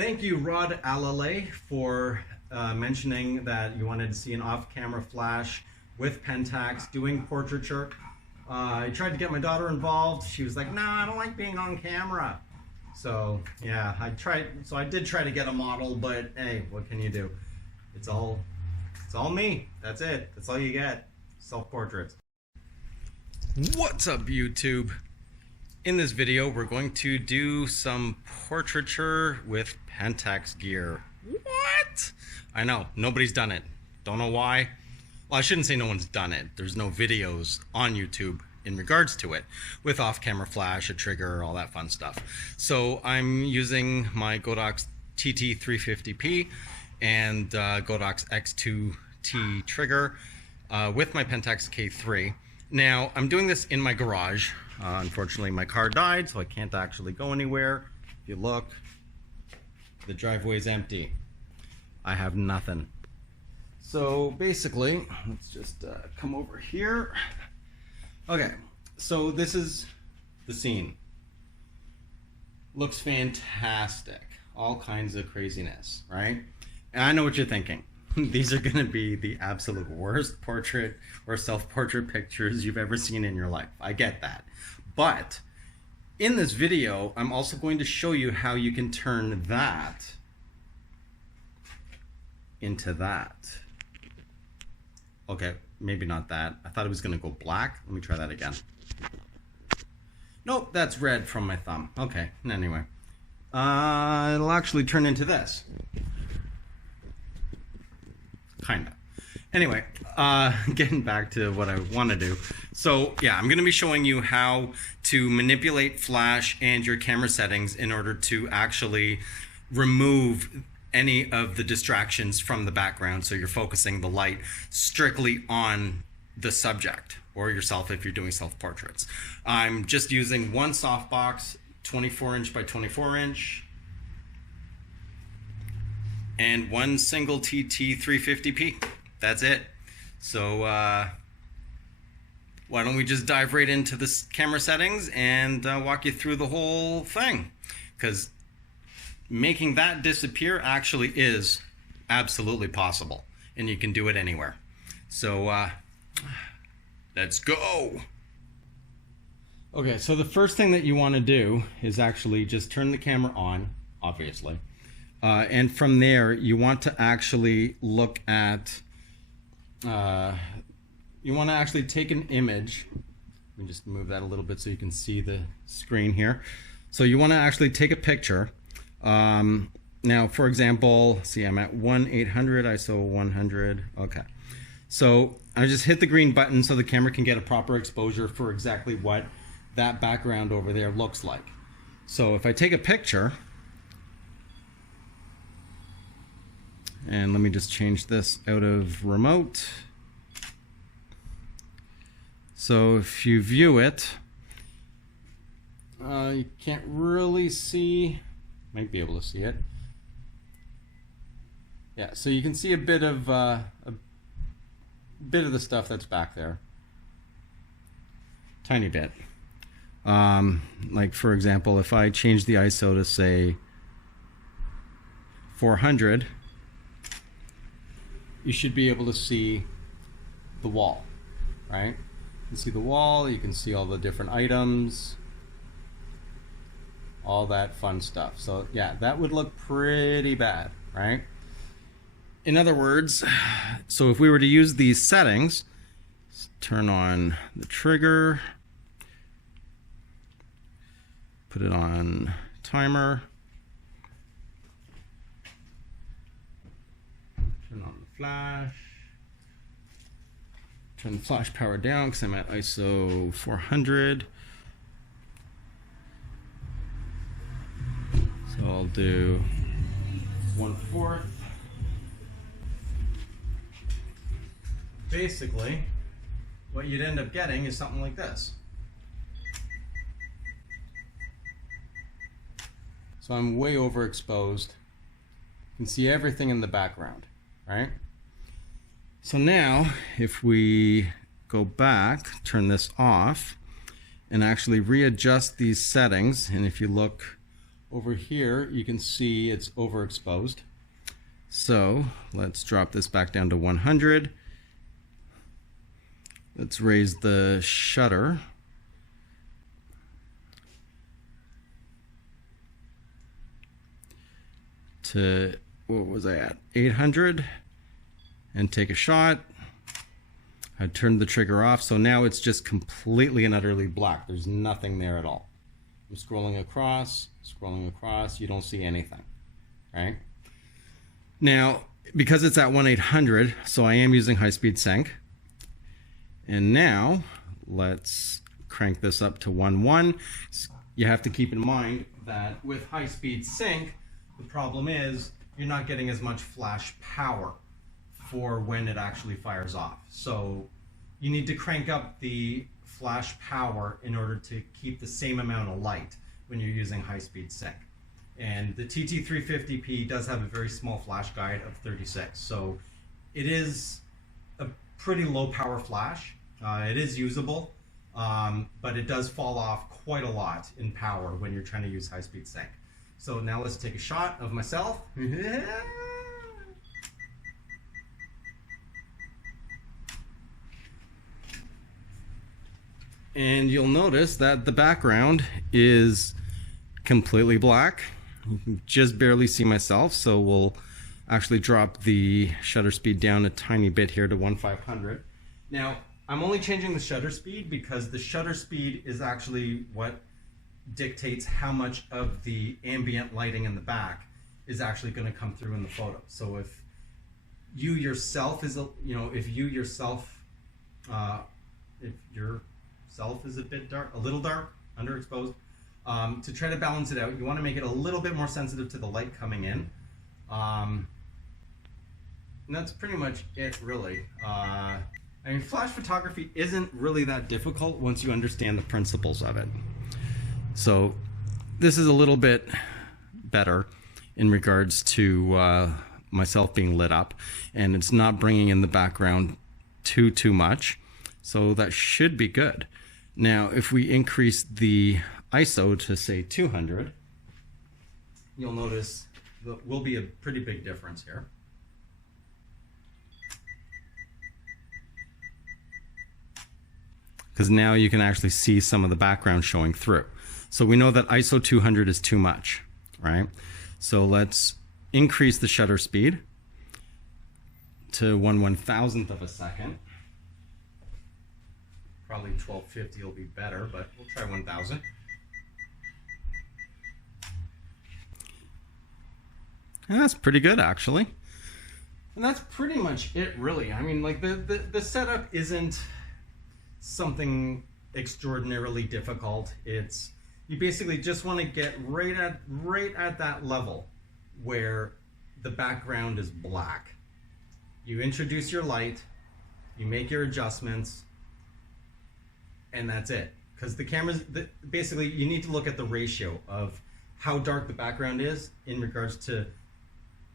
Thank you, Rod Alalay, for mentioning that you wanted to see an off-camera flash with Pentax doing portraiture. I tried to get my daughter involved. She was like, "No, I don't like being on camera." So yeah, I did try to get a model, but hey, what can you do? It's all me. That's it. That's all you get. Self-portraits. What's up, YouTube? In this video, we're going to do some portraiture with Pentax gear. What? I know, nobody's done it. Don't know why. Well, I shouldn't say no one's done it. There's no videos on YouTube in regards to it with off-camera flash, a trigger, all that fun stuff. So I'm using my Godox TT350-p and Godox X2T trigger with my Pentax K-3. Now, I'm doing this in my garage. Unfortunately, my car died, so I can't actually go anywhere. If you look, the driveway's empty. I have nothing. So basically, let's just come over here. Okay, so this is the scene. Looks fantastic. All kinds of craziness, right? And I know what you're thinking. These are going to be the absolute worst portrait or self-portrait pictures you've ever seen in your life. I get that. But in this video, I'm also going to show you how you can turn that into that. Okay, maybe not that. I thought it was going to go black. Let me try that again. Nope, that's red from my thumb. Okay, anyway. It'll actually turn into this. Kinda. Anyway, getting back to what I want to do. So yeah, I'm going to be showing you how to manipulate flash and your camera settings in order to actually remove any of the distractions from the background, so you're focusing the light strictly on the subject or yourself if you're doing self-portraits. I'm just using one softbox, 24" by 24", and one single TT350p. That's it. So why don't we just dive right into the camera settings and walk you through the whole thing, because making that disappear actually is absolutely possible, and you can do it anywhere. So let's go. Okay, so the first thing that you want to do is actually just turn the camera on, obviously. And from there, you want to actually look at, you want to actually take an image. Let me just move that a little bit so you can see the screen here. So you want to actually take a picture. Now, for example, see, I'm at 1/800, ISO 100. Okay. So I just hit the green button so the camera can get a proper exposure for exactly what that background over there looks like. So if I take a picture, and let me just change this out of remote. So if you view it, you can't really see, might be able to see it. Yeah, so you can see a bit of the stuff that's back there. Tiny bit. Like for example, if I change the ISO to say 400, you should be able to see the wall, right? You can see the wall, you can see all the different items, all that fun stuff. So yeah, that would look pretty bad, right? In other words, so if we were to use these settings, let's turn on the trigger, put it on timer, turn on the flash, turn the flash power down because I'm at ISO 400. So I'll do 1/4. Basically, what you'd end up getting is something like this. So I'm way overexposed. You can see everything in the background, right? So now, if we go back, turn this off, and actually readjust these settings, and if you look over here you can see it's overexposed. So let's drop this back down to 100. Let's raise the shutter to, what was I at, 800, and take a shot. I turned the trigger off, so now it's just completely and utterly black. There's nothing there at all. I'm scrolling across, you don't see anything, right? Now, because it's at 1/800, so I am using high-speed sync. And now, let's crank this up to 1.1. You have to keep in mind that with high-speed sync, the problem is you're not getting as much flash power for when it actually fires off. So you need to crank up the flash power in order to keep the same amount of light when you're using high-speed sync. And the TT350p does have a very small flash guide of 36, so it is a pretty low power flash. It is usable, but it does fall off quite a lot in power when you're trying to use high-speed sync. So now let's take a shot of myself. And you'll notice that the background is completely black. You can just barely see myself, so we'll actually drop the shutter speed down a tiny bit here to 1/500. Now, I'm only changing the shutter speed because the shutter speed is actually what dictates how much of the ambient lighting in the back is actually going to come through in the photo. So if you yourself is, if yourself is a bit dark, a little dark, underexposed, to try to balance it out, you want to make it a little bit more sensitive to the light coming in. And that's pretty much it, really. I mean, flash photography isn't really that difficult once you understand the principles of it. So this is a little bit better in regards to myself being lit up, and it's not bringing in the background too much. So that should be good. Now, if we increase the ISO to say 200, you'll notice there will be a pretty big difference here. Because now you can actually see some of the background showing through. So we know that ISO 200 is too much, right? So let's increase the shutter speed to 1/1000th of a second. Probably 1250 will be better, but we'll try 1000. And that's pretty good, actually. And that's pretty much it, really. I mean, like, the setup isn't something extraordinarily difficult. It's, you basically just want to get right at that level where the background is black. You introduce your light, you make your adjustments, and that's it. Because the cameras, basically, you need to look at the ratio of how dark the background is in regards to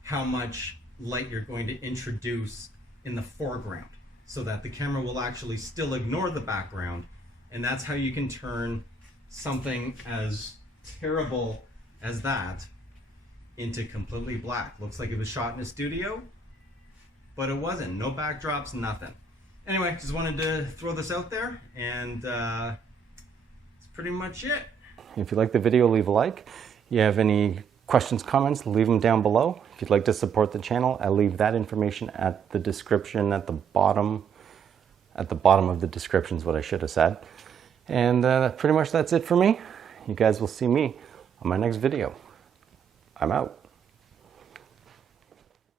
how much light you're going to introduce in the foreground, so that the camera will actually still ignore the background. And that's how you can turn something as terrible as that into completely black. Looks like it was shot in a studio, but it wasn't. No backdrops, nothing. Anyway, just wanted to throw this out there, and that's pretty much it. If you like the video, leave a like. If you have any questions, comments, leave them down below. If you'd like to support the channel, I'll leave that information at the description, at the bottom of the description is what I should have said. And pretty much that's it for me. You guys will see me on my next video. I'm out.